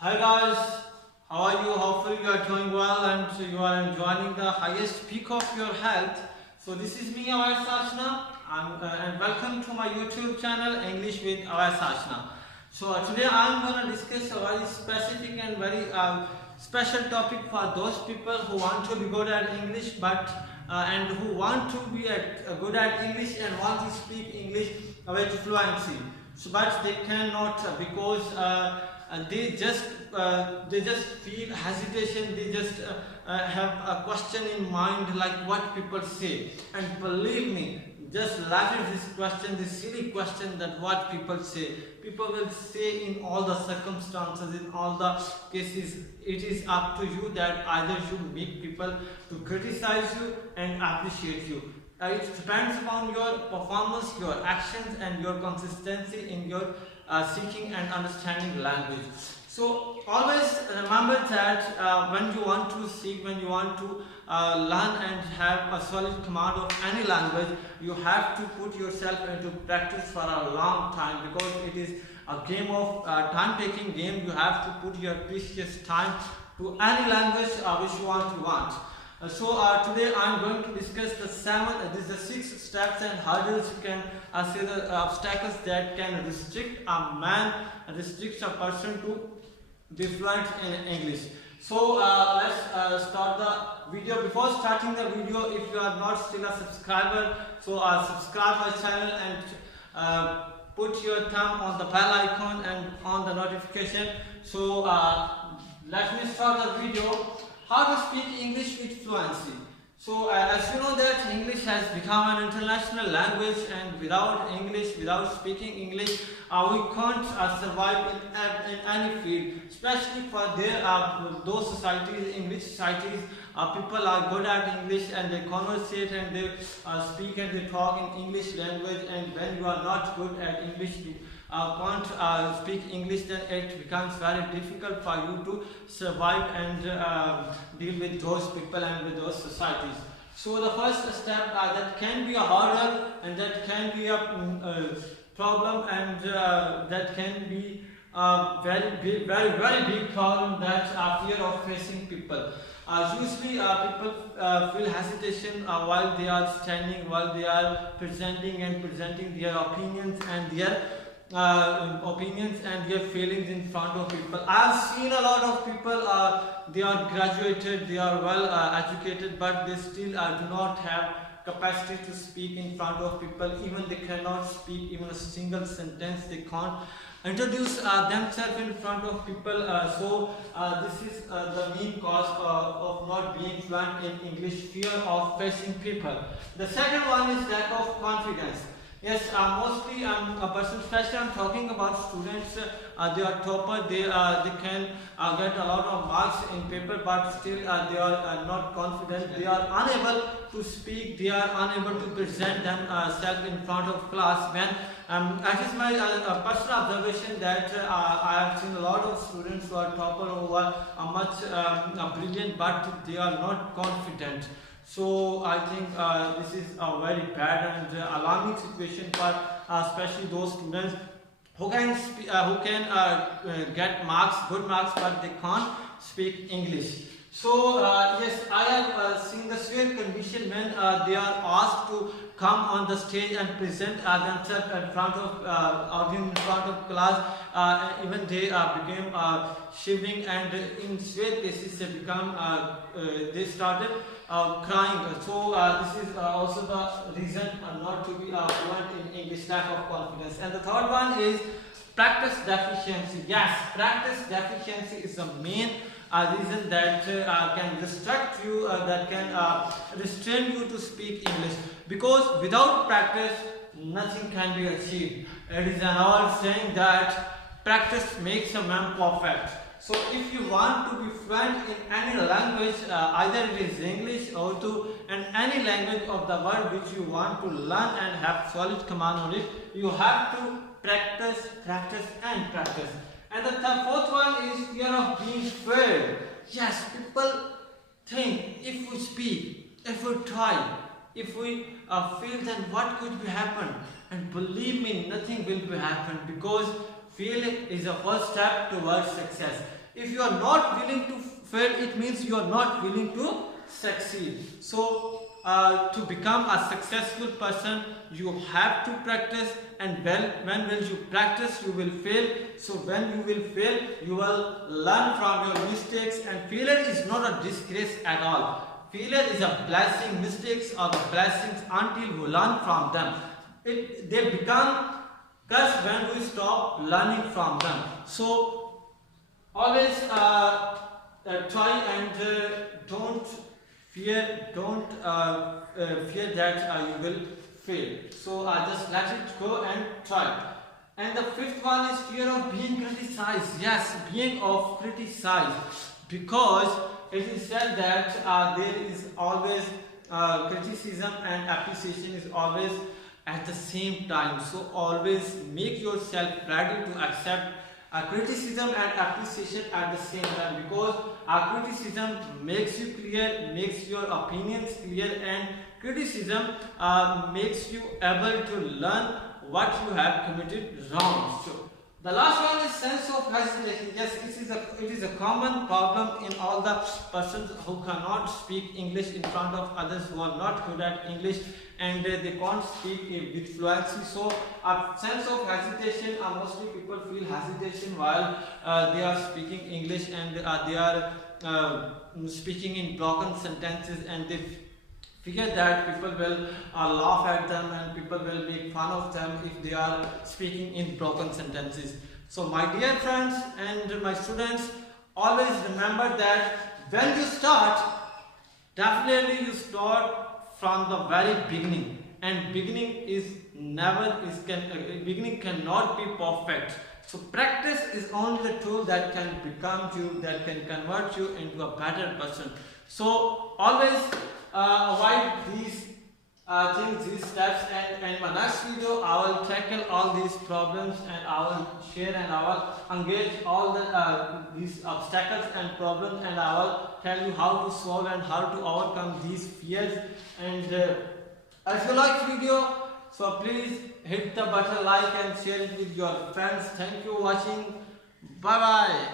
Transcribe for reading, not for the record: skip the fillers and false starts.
Hi guys, how are you? Hopefully you are doing well and you are enjoying the highest peak of your health. So this is me, Avais Sachna, and welcome to my YouTube channel, English with Avais Sachna. So today I am going to discuss a very specific and very special topic for those people who want to be good at English, and who want to be good at English and want to speak English with fluency. So, but they cannot because they just feel hesitation. They just have a question in mind, like what people say. And believe me, just laugh at this question, this silly question, that what people say. People will say in all the circumstances, in all the cases. It is up to you that either you make people to criticize you and appreciate you. It depends upon your performance, your actions, and your consistency in your seeking and understanding language. So always remember that when you want to seek, when you want to learn and have a solid command of any language, you have to put yourself into practice for a long time, because it is a game of time-taking game. You have to put your precious time to any language which you want. Today I am going to discuss the six steps and hurdles, you can say the obstacles that can restrict a person to be fluent in English. So let's start the video. Before starting the video, if you are not still a subscriber, so subscribe my channel and put your thumb on the bell icon and on the notification. So let me start the video. How to speak English with fluency. So as you know that English has become an international language, and without English, without speaking English, we can't survive in any field, especially for those societies in which people are good at English and they conversate and they speak and they talk in English language. And when you are not good at English, you can't speak English, then it becomes very difficult for you to survive and deal with those people and with those societies. So the first step that can be a hurdle, and that can be a problem, and that can be a very big problem, that fear of facing people. Usually people feel hesitation while they are standing, while they are presenting their opinions and their feelings in front of people. I've seen a lot of people, they are graduated, they are well educated, but they still do not have capacity to speak in front of people. Even they cannot speak even a single sentence. They can't introduce themselves in front of people. So this is the main cause of not being fluent in English: fear of facing people. The second one is lack of confidence. Yes, mostly a person, especially I'm talking about students, they are topper, they can get a lot of marks in paper, but still they are not confident, they are unable to speak, they are unable to present themselves in front of class. When that is my personal observation, that I have seen a lot of students who are topper, who are much brilliant, but they are not confident. So I think this is a very bad and alarming situation for especially those students who can get good marks, but they can't speak English. So yes, I have seen the severe condition when they are asked to come on the stage and present themselves in front of audience, in front of class. Even they became shivering, and in severe cases they started crying. So this is also the reason not to be fluent in English: lack of confidence. And the third one is practice deficiency. Yes, practice deficiency is the main reason that can restrict you, that can restrain you to speak English. Because without practice, nothing can be achieved. It is an old saying that practice makes a man perfect. So if you want to be fluent in any language, either it is English, Urdu, and any language of the world which you want to learn and have solid command on it, you have to practice. And the fourth one is fear of being failed. Yes, people think if we speak, if we try, if we fail, then what could happen? And believe me, nothing will happen, because failure is a first step towards success. If you are not willing to fail, it means you are not willing to succeed. So to become a successful person, you have to practice, and when will you practice, you will fail. So when you will fail, you will learn from your mistakes, and failure is not a disgrace at all. Failure is a blessing. Mistakes are the blessings until you learn from them. They become curse when we stop learning from them. So always try and don't fear that you will fail. So just let it go and try. And the fifth one is fear of being criticized. Yes, being of criticized, because it is said that there is always criticism and appreciation is always at the same time. So always make yourself ready to accept criticism and appreciation at the same time, because criticism makes you clear, makes your opinions clear, and criticism makes you able to learn what you have committed wrong. So the last one is sense of hesitation. Yes, it is a common problem in all the persons who cannot speak English in front of others, who are not good at English, and they can't speak with fluency. So a sense of hesitation, mostly people feel hesitation while they are speaking English, and they are speaking in broken sentences, and they fear that people will laugh at them and people will make fun of them if they are speaking in broken sentences. So my dear friends and my students, always remember that when you start, definitely you start from the very beginning, and beginning cannot be perfect. So practice is only the tool that can become you, that can convert you into a better person. So always avoid these things, these steps, and in my next video I will tackle all these problems, and I will share and I will engage all these obstacles and problems, and I will tell you how to solve and how to overcome these fears. And if you like video, so please hit the button like and share it with your friends. Thank you for watching. Bye bye.